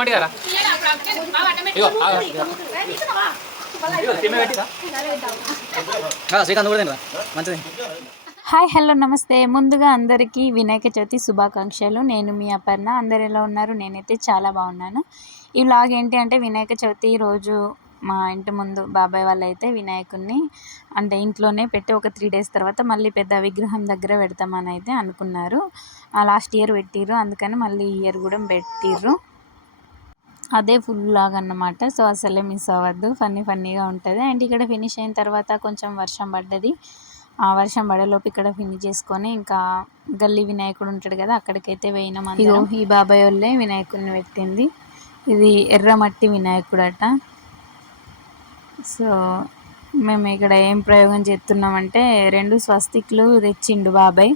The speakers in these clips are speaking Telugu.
రమ్మండి కదా శ్రీకాంత్ కూడా మంచిది. హాయ్ హలో నమస్తే. ముందుగా అందరికీ వినాయక చవితి శుభాకాంక్షలు. నేను మీ అపర్ణ. అందరు ఎలా ఉన్నారు? నేనైతే చాలా బాగున్నాను. ఈ వ్లాగ్ ఏంటి అంటే వినాయక చవితి రోజు మా ఇంటి ముందు బాబాయ్ వాళ్ళు అయితే వినాయకుడిని అంటే ఇంట్లోనే పెట్టి ఒక 3 days తర్వాత మళ్ళీ పెద్ద విగ్రహం దగ్గర పెడతామని అయితే అనుకున్నారు. లాస్ట్ ఇయర్ పెట్టిర్రు, అందుకని మళ్ళీ ఈ ఇయర్ కూడా పెట్టిర్రు. అదే ఫుల్ వ్లాగ్ అన్నమాట. సో అసలే మిస్ అవ్వద్దు, ఫన్నీగా ఉంటుంది. అండ్ ఇక్కడ ఫినిష్ అయిన తర్వాత కొంచెం వర్షం పడ్డది. ఆ వర్షం పడేలోపు ఇక్కడ ఫినిష్ చేసుకొని ఇంకా గల్లీ వినాయకుడు ఉంటాడు కదా, అక్కడికైతే పోయినాం. ఇదిగో ఈ బాబాయ్ వాళ్ళే వినాయకుడిని పెట్టింది. ఇది ఎర్రమట్టి వినాయకుడు అట. సో మేము ఇక్కడ ఏం ప్రయోగం చేస్తున్నామంటే 2 స్వస్తిక్లు తెచ్చిండు బాబాయ్.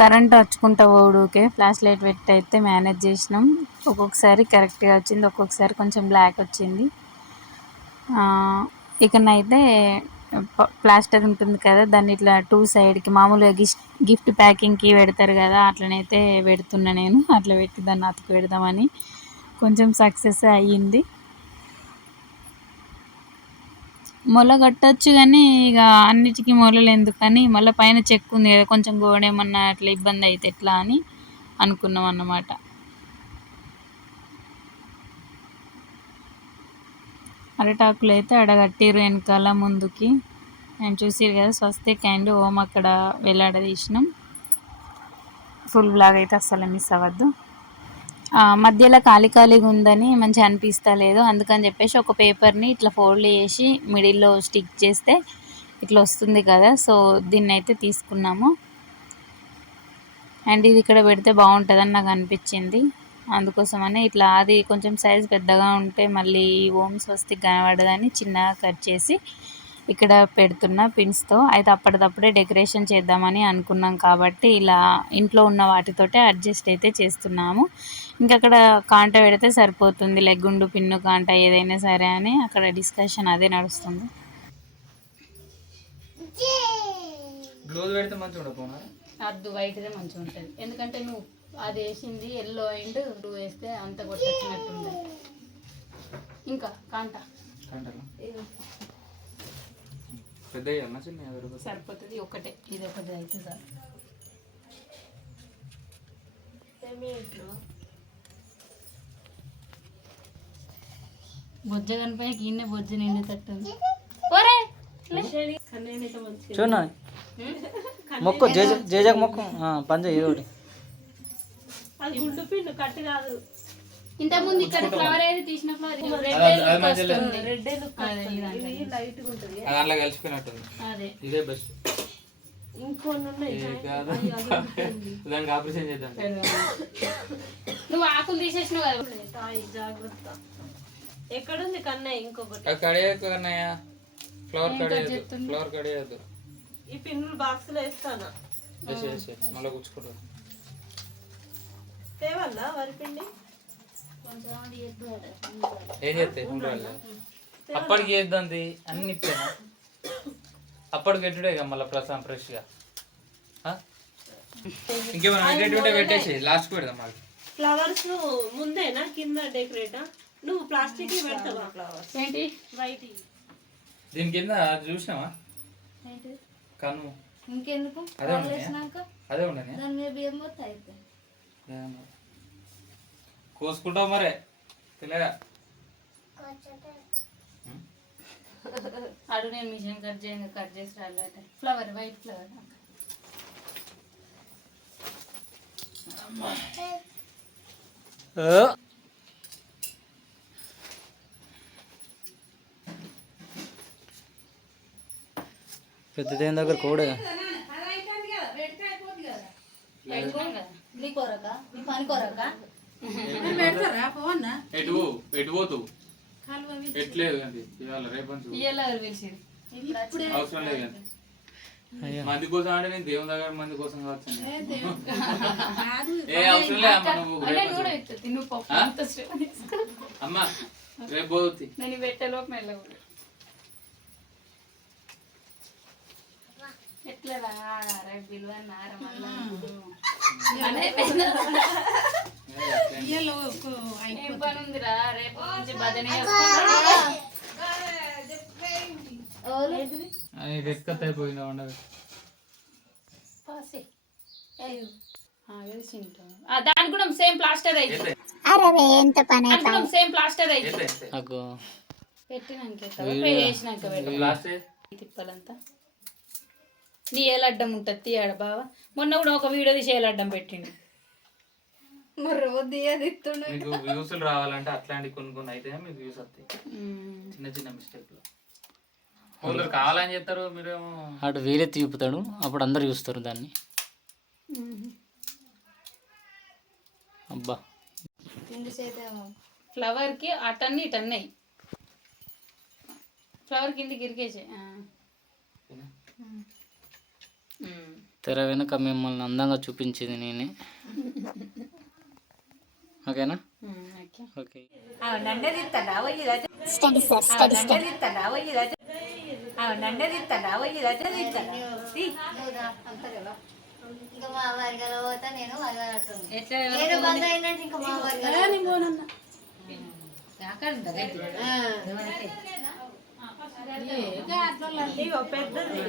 కరెంట్ వచ్చుకుంటా ఓడుకే ఫ్లాష్ లైట్ పెట్టి అయితే మేనేజ్ చేసినాం. ఒక్కొక్కసారి కరెక్ట్గా వచ్చింది, ఒక్కొక్కసారి కొంచెం బ్లాక్ వచ్చింది. ఇకనైతే ప్లాస్టర్ ఉంటుంది కదా, దాన్ని ఇట్లా 2 sideకి మామూలుగా గిఫ్ట్ ప్యాకింగ్కి పెడతారు కదా, అట్లనైతే పెడుతున్నా నేను. అట్లా పెట్టి దాన్ని అతుకు పెడదామని కొంచెం సక్సెస్ అయ్యింది. మొల కట్టచ్చు కానీ ఇక అన్నిటికీ మొలలు ఎందుకని మళ్ళీ పైన చెక్ ఉంది కదా, కొంచెం గోడ ఏమన్నా అట్లా ఇబ్బంది అయితే ఎట్లా అని అనుకున్నాం అన్నమాట. అరటాకులు అయితే అడగట్టిరు వెనకాల ముందుకి. నేను చూసిరు కదా స్వస్తిక్ అండ్ ఓం అక్కడ వేలాడదీసినాం. ఫుల్ బ్లాగ్ అయితే అస్సలు మిస్ అవ్వద్దు. మధ్యలో ఖాళీగా ఉందని మంచిగా అనిపిస్తలేదు, అందుకని చెప్పేసి ఒక పేపర్ని ఇట్లా ఫోల్డ్ చేసి మిడిల్లో స్టిక్ చేస్తే ఇట్లా వస్తుంది కదా. సో దీన్ని అయితే తీసుకున్నాము. అండ్ ఇది ఇక్కడ పెడితే బాగుంటుందని నాకు అనిపించింది. అందుకోసమని ఇట్లా అది కొంచెం సైజ్ పెద్దగా ఉంటే మళ్ళీ ఓం స్వస్తిక్ కనబడదని చిన్నగా కట్ చేసి ఇక్కడ పెడుతున్నా పిన్స్తో. అయితే అప్పటిదప్పుడే డెకరేషన్ చేద్దామని అనుకున్నాం కాబట్టి ఇలా ఇంట్లో ఉన్న వాటితోటే అడ్జస్ట్ అయితే చేస్తున్నాము. ఇంకా అక్కడ కాంట పెడితే సరిపోతుంది, లెగ్గుండు పిన్ను కాంట ఏదైనా సరే అని అక్కడ డిస్కషన్ అదే నడుస్తుంది. అద్దు వైట్దే మంచిగా ఉంటుంది, ఎందుకంటే నువ్వు అది వేసింది ఎల్లో అండ్ బ్లూ వేస్తే అంత కొట్టచ్చినట్టుంది. ఇంకా కాంట సరిపోతుంది, ఒకటే ఇది ఒకటి అయితే సార్. బొజ్జ కనిపోయి గిన్నె బొజ్జ నిండేటట్టుంది. చూడన్నా మొక్కు జేజకు మొక్కు పంజ ఏదో ఒకటి. ఇంతకుముందు ఇక్కడ ఫ్లవర్ అయితే తీసిన ఫ్లవర్ కలిసిపోయినట్టుంది. ఇదే బెస్ట్. దానికి ఆపరేషన్ చేద్దాం. నువ్వు ఆకులు తీసేసినావు కదా, జాగ్రత్త. ఎక్కడుంది కన్నయ్య? ఇంకొకటి కన్నయ్య ఫ్లవర్ కడియద్దు. ఈ పిన్నులు బాక్స్ లో వేస్తానా? మళ్ళీ కూర్చుకుంటా. తేవల్లా వరిపిండి ఏం చేస్తే అప్పటికి చేద్దాంది అన్ని ఇప్పేనా అప్పటికి ఎట్టుడే మళ్ళీ ప్రసాదం ఫ్రెష్గా ఇంకేమైనా పెట్టేసి లాస్ట్ పెడదాం. మళ్ళీ ఫ్లవర్స్ ముందేనా కింద డెకరేటా? నువ్వు ప్లాస్టిక్ పెడతావా ఫ్లవర్స్? ఏంటి వైట్ దీని కింద చూసినావా కన్ను? ఇంకెందుకు అదే ఉండని కోసుకుంటావు మరే తెలియదా? అడు నేను మిషన్ కట్ చేసి రాలేదు. ఫ్లవర్ వైట్ ఫ్లవర్ పెద్దదేం దగ్గర కూడా ఎటు పోతావు? ఎట్లేదు ఇవాళ రేపు అవసరం లేదు కానీ మంది కోసం అంటే నేను దేవుని దగ్గర మంది కోసం కావచ్చు. ఏ అవసరం లేదు అమ్మా, రేపు పోతుంది. నేను పెట్టేలోపు మెల్లగా ఎట్లా రేపు పిలువన్నారా ఏం పని ఉందిరా రేపు నుంచి భజన ఎక్కతైపోయినా ఉండదు. దానికి కూడా సేమ్ ప్లాస్టర్ అయితే సేమ్ ప్లాస్టర్ అయితే పెట్టినాక చేసినాక తిప్పాలంతా నీ ఏలడ్డం ఉంటుంది తీయాడ బావా. మొన్న కూడా ఒక వీడియో తీసి ఏలడ్డం పెట్టిండు. మీకు వ్యూస్ రావాలంటే అట్లాంటి కొన్ని అయితే మీకు వ్యూస్ వస్తాయి. చిన్న చిన్న మిస్టేక్ లో కొందరు కావాలని చెప్తారు, మీరేమో అటు వేరే తీపుతాడు, అప్పుడు అందరు చూస్తారు దాన్ని. అబ్బా ఫ్లవర్ కి అటన్నీ ఇటన్నాయి. ఫ్లవర్ కిందికి ఇరికేసే తెర వెనుక మిమ్మల్ని అందంగా చూపించింది నేనే. ఓకేనా? ఓకే. పెద్దది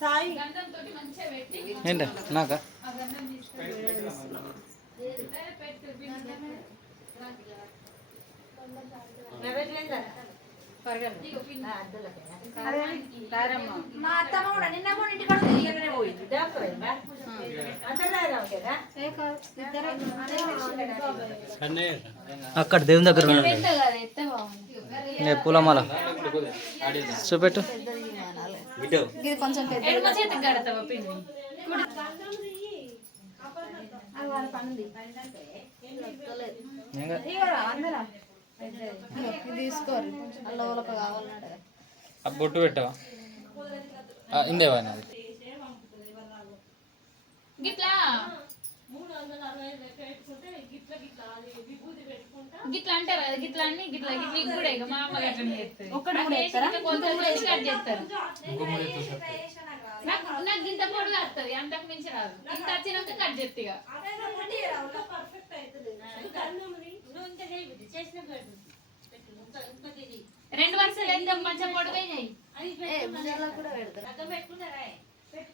సాయి ఏంట నాకా మా అత్తమ్మ కూడా నిన్న కూడా ఇంటికాడ పోయింది డాక్టర్ అక్కడ దేవుని దగ్గర పూలమాల చూపెట్టు. కొంచెం తీసుకోరు కావాలన్నాడు. బొట్టు పెట్టవా ఇందేవా గిట్లా గిట్లా అంటారు కదా, గిట్లా అన్ని గిట్లా గిట్ల కూడా ఇక మా అమ్మ గట్ల చేస్తారు. నాకు ఇంత పొడుగు వస్తుంది, అంతకు మించి రాదు. ఇంత వచ్చినాక కట్ చేస్తే ఇక 2 వరుసలు ఎంత మంచిగా పొడుగు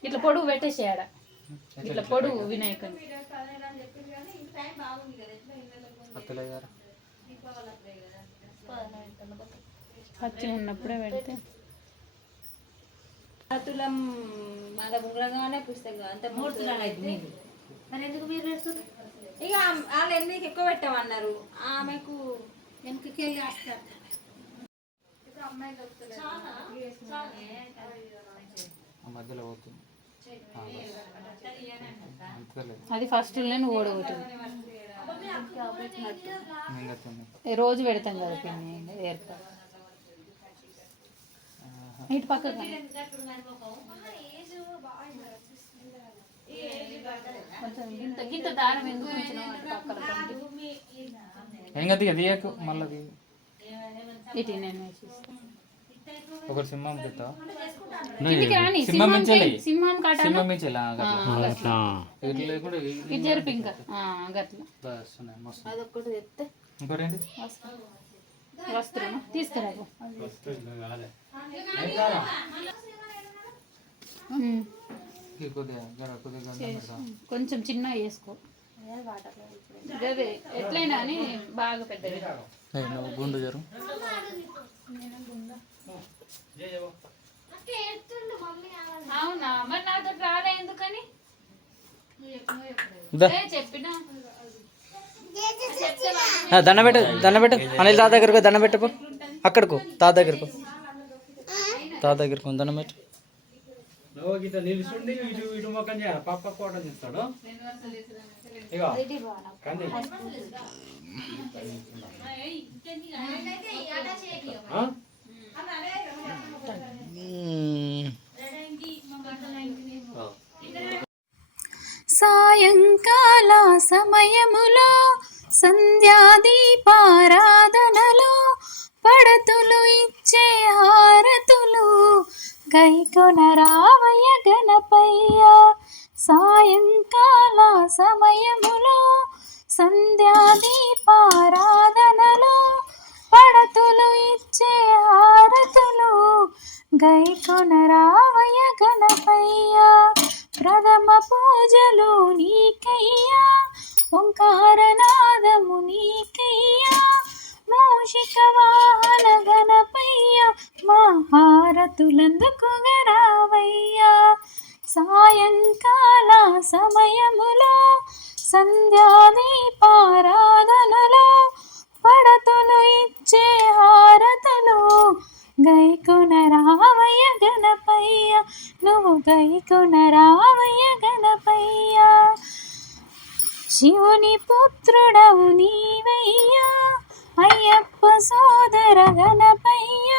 ఇట్లా పొడుగు పెట్టేసేయాడ. ఇట్లా పొడుగు వినాయకుని పచ్చి ఉన్నప్పుడే పెడితే తులం మన గుండ్రంగానే పుస్తకం అంత 3 తులాలు అయితే మరి ఎందుకు మీరు పెడుతున్నారు? ఇక వాళ్ళు ఎందుకు ఎక్కువ పెట్టమన్నారు, ఆమెకు వెనుకకి వెళ్ళి వస్తారు. మధ్యలో పోతుంది అది ఫస్ట్ నువ్వు ఓడగొట్టింది. రోజు పెడతాం కదా పిన్ని ఏర్పాటు ఇటు పక్కకు కొంచెం గింత దారం ఎందుకు మళ్ళీ ఇటు నేను ఒక సింహం పెడతావా? సింహం కాట జరిపి ఇంకా గట్ల అదొక్కటి తెస్తే ఇంకోటి వస్త్రం తీసుకురా. కొంచెం చిన్న వేసుకో, అదే ఎట్లయినా అని బాగా పెద్దది. గుండు జరు అవునా, మరి నాతో రాలే ఎందుకని చెప్పినా. దండ పెట్టు, దండ పెట్టు. అనిల్ తాత దగ్గరకు దండ పెట్టు, అక్కడకు తాత దగ్గరకు, తాత దగ్గరకు దండం పెట్టు. నిలుచుండి ఇటు ఇటు మొక్కం చేయాలి, పక్క కోట తీస్తాడు. ఇగో సాయంకాల సమయములో సంధ్యాదీపారాధనలో పడతులు ఇచ్చే హారతులు గైకొన రావయ్య మూషిక వాహన గణపయ్య మా హారతులందుకొగరావయ్యా సాయంకాల సమయములో సంధ్యాదీపారాధనలో పడతులు ఇచ్చే హారతులు గైకొన రావయ్య గణపయ్య నువ్వు గైకొన రావయ్య గణపయ్య శివుని పుత్రుడవు నీవయ్యా అయ్యప్ప సోదర గణపయ్య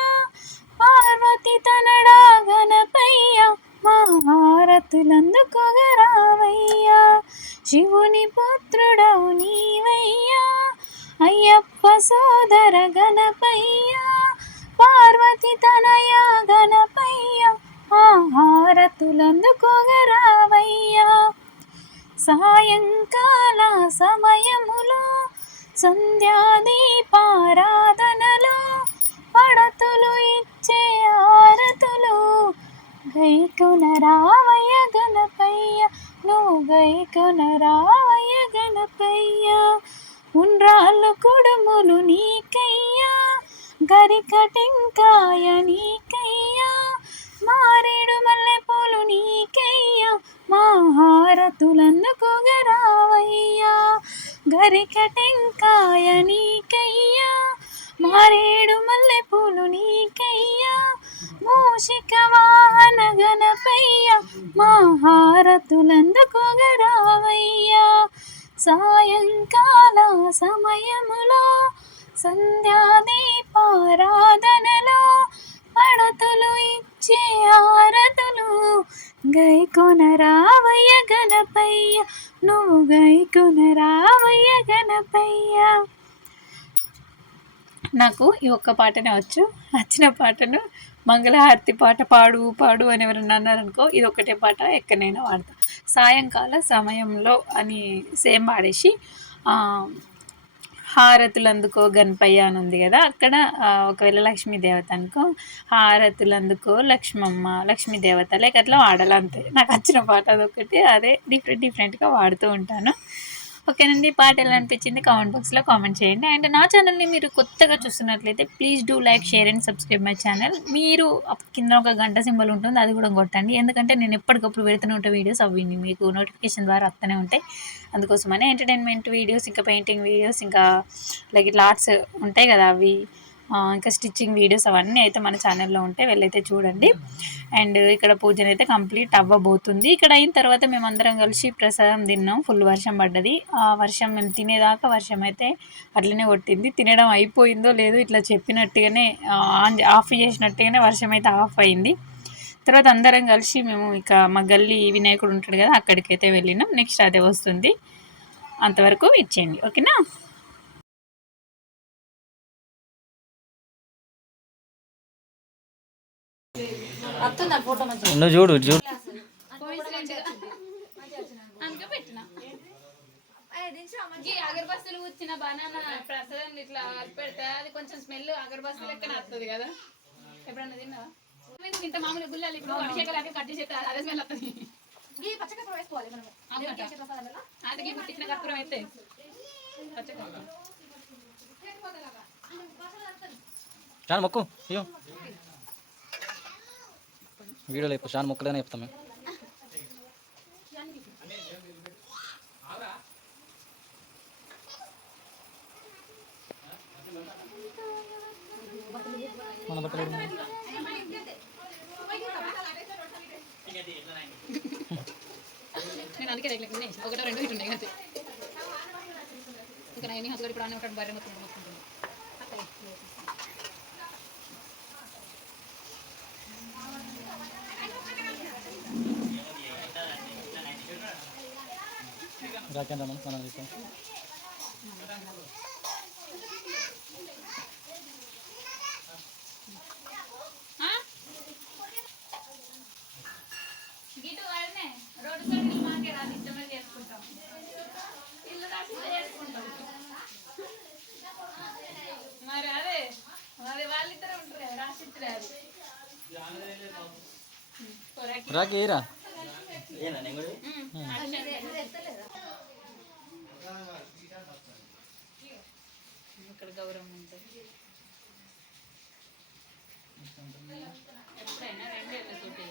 పార్వతి తనడా గణపయ్య మా హారతులందుకొగరావయ్యా శివుని పుత్రుడవు నీవయ్యా అయ్యప్ప సోదర గణపయ్య పార్వతి తనయ గణపయ్య మా హారతులందుకొగరావయ్యా సాయంకాల సమయములో సంధ్యాదీపారాధనలో పడతులు ఇచ్చే హారతులు గైకొన రావయ్య గణపయ్య నువ్వు గైకొన రావయ్య గణపయ్య ఉండ్రాళ్ళు కుడుములు నీకయ్యా గరిక టెంకాయ నీకయ్యా మారేడు మల్లెపూలు నీకయ్యా మా హారతులందుకొగరావయ్యా గరిక టెంకాయ నీకయ్యా మారేడు మల్లెపూలు నీకయ్యా మూషిక వాహన గణపయ్య మా హారతులందుకొగరావయ్యా సాయంకాల సమయములో సంధ్యాదీపారాధనలో పడతులు ఇచ్చే హారతులు గైకొన రావయ్య గణపయ్య నువ్వు గైకొన రావయ్య గణపయ్య. నాకు ఈ ఒక్క పాటనే వచ్చిన పాటను మంగళహారతి పాట పాడు పాడు అని ఎవరన్నా అన్నారనుకో ఇది ఒకటే పాట ఎక్కడైనా వాడతా. సాయంకాల సమయంలో అని సేమ్ పాడేసి హారతులందుకో గణపయ్య అని ఉంది కదా, అక్కడ ఒకవేళ లక్ష్మీ దేవత అనుకో హారతులందుకో లక్ష్మీ దేవత లేక అట్లా వాడాలి అంతే. నాకు వచ్చిన పాట అదొకటి, అదే డిఫరెంట్గా వాడుతూ ఉంటాను. ఓకేనండి, పాట ఎలా అనిపించింది కామెంట్ బాక్స్లో కామెంట్ చేయండి. అండ్ నా ఛానల్ని మీరు కొత్తగా చూస్తున్నట్లయితే please do like share and subscribe my channel. మీరు కింద ఒక గంట సింబల్ ఉంటుంది, అది కూడా కొట్టండి. ఎందుకంటే నేను ఎప్పటికప్పుడు పెడుతూనే ఉంటా వీడియోస్, అవి మీకు నోటిఫికేషన్ ద్వారా వస్తూనే ఉంటాయి. అందుకోసమనే ఎంటర్టైన్మెంట్ వీడియోస్, ఇంకా పెయింటింగ్ వీడియోస్, ఇంకా లైక్ ఇట్లా ఆర్ట్స్ ఉంటాయి కదా అవి, ఇంకా స్టిచ్చింగ్ వీడియోస్ అవన్నీ అయితే మన ఛానల్లో ఉంటే వెళ్ళైతే చూడండి. అండ్ ఇక్కడ పూజన అయితే కంప్లీట్ అవ్వబోతుంది. ఇక్కడ అయిన తర్వాత మేమందరం కలిసి ప్రసాదం తిన్నాం. ఫుల్ వర్షం పడ్డది. ఆ వర్షం మేము తినేదాకా వర్షం అయితే అట్లనే కొట్టింది. తినడం అయిపోయిందో లేదో ఇట్లా చెప్పినట్టుగానే ఆఫ్ చేసినట్టుగానే వర్షం అయితే ఆఫ్ అయింది. తర్వాత అందరం కలిసి మేము ఇక మా గల్లీ వినాయకుడు ఉంటాడు కదా అక్కడికైతే వెళ్ళినాం. నెక్స్ట్ అదే వస్తుంది, అంతవరకు ఇచ్చేయండి. ఓకేనా. నువ్వు చూడు అగరబస్తులు కూర్చిన బనానా ప్రసాదం ఇట్లా పెడితే అది కొంచెం స్మెల్ అగరబస్తు లెక్కన వస్తుంది కదా. ఎప్పుడన్నా తిన్నావా? ఇంత మామూలు గుళ్ళాలి ఇప్పుడు అభిషేకాలు కట్ చేసే అదే స్మెల్ వస్తుంది. అందుకే పుట్టించిన కర్పూరం అయితే చాలా మొక్కు అయ్యో వీడియోలో చెప్పు, చాలా మొక్కలనే చెప్తాం మేము. మన బట్టలు నేను అందుకే ఒకటో రెండు ఇటు ఉన్నాయి అంతే. ఇంకా నేను హస్బెండ్ ఇప్పుడు అన్నీ ఒకటి భార్య మొత్తం రాకేంద్ర మనం చెప్తాం. రోడ్డు సైడ్ మాకే రాదు, ఇష్టమే చేసుకుంటాం. ఇల్లు చేసుకుంటాం మరి అదే వాళ్ళిద్దరే ఉంటారు కదా రాసిద్దరే. అది రాకేరా ఇక్కడ గౌరవం ఉంటుంది. ఎప్పుడైనా 2 ఏళ్ళతోటి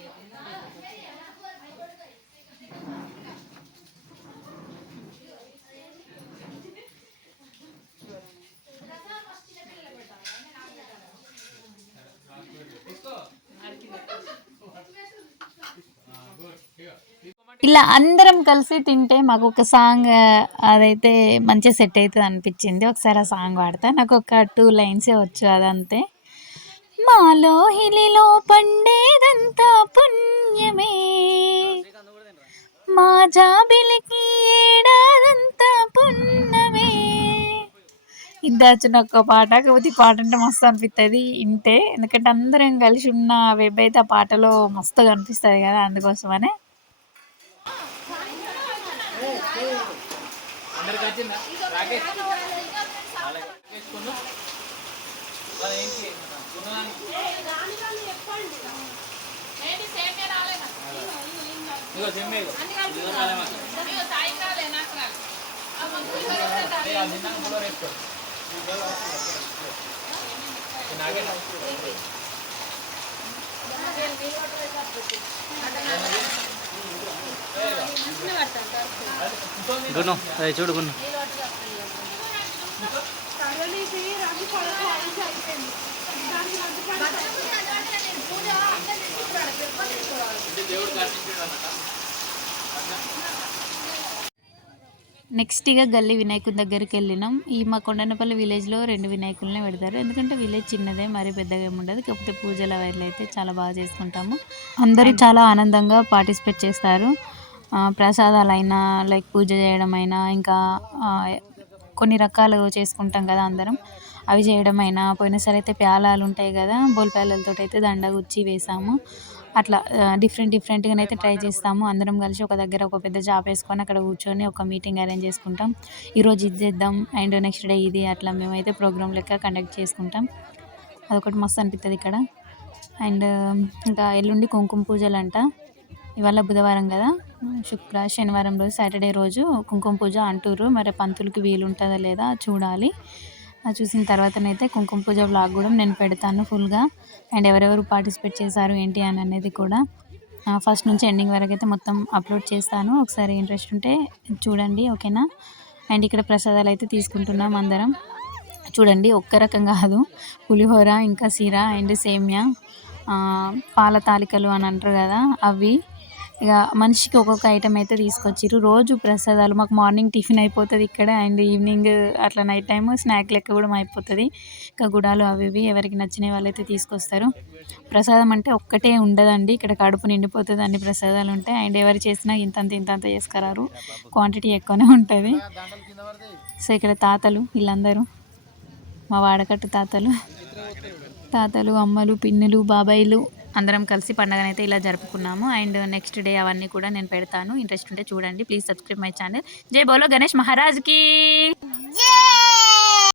ఇలా అందరం కలిసి తింటే మాకు ఒక సాంగ్ అదైతే మంచిగా సెట్ అవుతుంది అనిపించింది. ఒకసారి ఆ సాంగ్ పాడతా. నాకు ఒక 2 లైన్సే వచ్చు, అదంతే. మాలో హిలిలో పండేదంతా పుణ్యమే, మా జాబిలికి ఏడాదంతా పుణ్యమే. ఇద్దరు ఒక్క పాట, కాకపోతే ఈ పాట అంటే మస్తు అనిపిస్తుంది ఇంటే, ఎందుకంటే అందరం కలిసి ఉన్న వెబ్ అయితే ఆ పాటలో మస్తుగా అనిపిస్తుంది కదా, అందుకోసమనే. అందరికి వచ్చిందా రాకేష్? గును అది చూడు గును. నెక్స్ట్ ఇక గల్లీ వినాయకుడి దగ్గరికి వెళ్ళినాం. ఈ మా కొండనపల్లి విలేజ్లో 2 వినాయకులనే పెడతారు, ఎందుకంటే విలేజ్ చిన్నదే, మరి పెద్దగా ఏమి ఉండదు. కాకపోతే పూజల వైర్లు అయితే చాలా బాగా చేసుకుంటాము. అందరూ చాలా ఆనందంగా పార్టిసిపేట్ చేస్తారు. ప్రసాదాలైనా, లైక్ పూజ చేయడం అయినా, ఇంకా కొన్ని రకాలు చేసుకుంటాం కదా అందరం, అవి చేయడం అయినా. పోయినసారి అయితే ప్యాలాలు ఉంటాయి కదా, బోల్ ప్యాలలతో అయితే దండ గుచ్చి వేసాము. అట్లా డిఫరెంట్గా అయితే ట్రై చేస్తాము. అందరం కలిసి ఒక దగ్గర ఒక పెద్ద చాప వేసుకొని అక్కడ కూర్చొని ఒక మీటింగ్ అరేంజ్ చేసుకుంటాం. ఈరోజు ఇది చేద్దాం అండ్ నెక్స్ట్ డే ఇది, అట్లా మేమైతే ప్రోగ్రామ్ లెక్క కండక్ట్ చేసుకుంటాం. అదొకటి మస్తు అనిపిస్తుంది ఇక్కడ. అండ్ ఇంకా ఎల్లుండి కుంకుమ పూజలు అంట. ఇవాళ బుధవారం కదా, శనివారం రోజు సాటర్డే రోజు కుంకుమ పూజ అంటారు. మరి పంతులకి వీలు ఉంటుందా లేదా చూడాలి. చూసిన తర్వాతనైతే కుంకుమ పూజ వ్లాగ్ కూడా నేను పెడతాను ఫుల్గా. అండ్ ఎవరెవరు పార్టిసిపేట్ చేశారు ఏంటి అని అనేది కూడా ఫస్ట్ నుంచి ఎండింగ్ వరకు అయితే మొత్తం అప్లోడ్ చేస్తాను. ఒకసారి ఇంట్రెస్ట్ ఉంటే చూడండి, ఓకేనా. అండ్ ఇక్కడ ప్రసాదాలు అయితే తీసుకుంటున్నాం అందరం. చూడండి, ఒక్క రకం కాదు, పులిహోర, ఇంకా సీరా అండ్ సేమ్యా, పాల తాలికలు అని అంటారు కదా అవి. ఇక మనిషికి ఒక్కొక్క ఐటెం అయితే తీసుకొచ్చిర్రు. రోజు ప్రసాదాలు మాకు మార్నింగ్ టిఫిన్ అయిపోతుంది ఇక్కడ, అండ్ ఈవినింగ్ అట్లా నైట్ టైము స్నాక్ లెక్క కూడా అయిపోతుంది. ఇంకా గుడాలు అవి ఇవి ఎవరికి నచ్చినవి వాళ్ళైతే తీసుకొస్తారు. ప్రసాదం అంటే ఒక్కటే ఉండదండి, ఇక్కడ కడుపు నిండిపోతుంది అన్ని ప్రసాదాలు ఉంటాయి. అండ్ ఎవరు చేసినా ఇంతంత చేసుకురారు, క్వాంటిటీ ఎక్కువనే ఉంటుంది. సో ఇక్కడ తాతలు వీళ్ళందరూ మా వాడకట్టు తాతలు, అమ్మలు, పిన్నులు, బాబాయిలు అందరం కలిసి పండుగనైతే ఇలా జరుపుకున్నాము. అండ్ నెక్స్ట్ డే అవన్నీ కూడా నేను పెడతాను, ఇంట్రెస్ట్ ఉంటే చూడండి. Please subscribe my channel. జై బోలో గణేష్ మహారాజ్కి.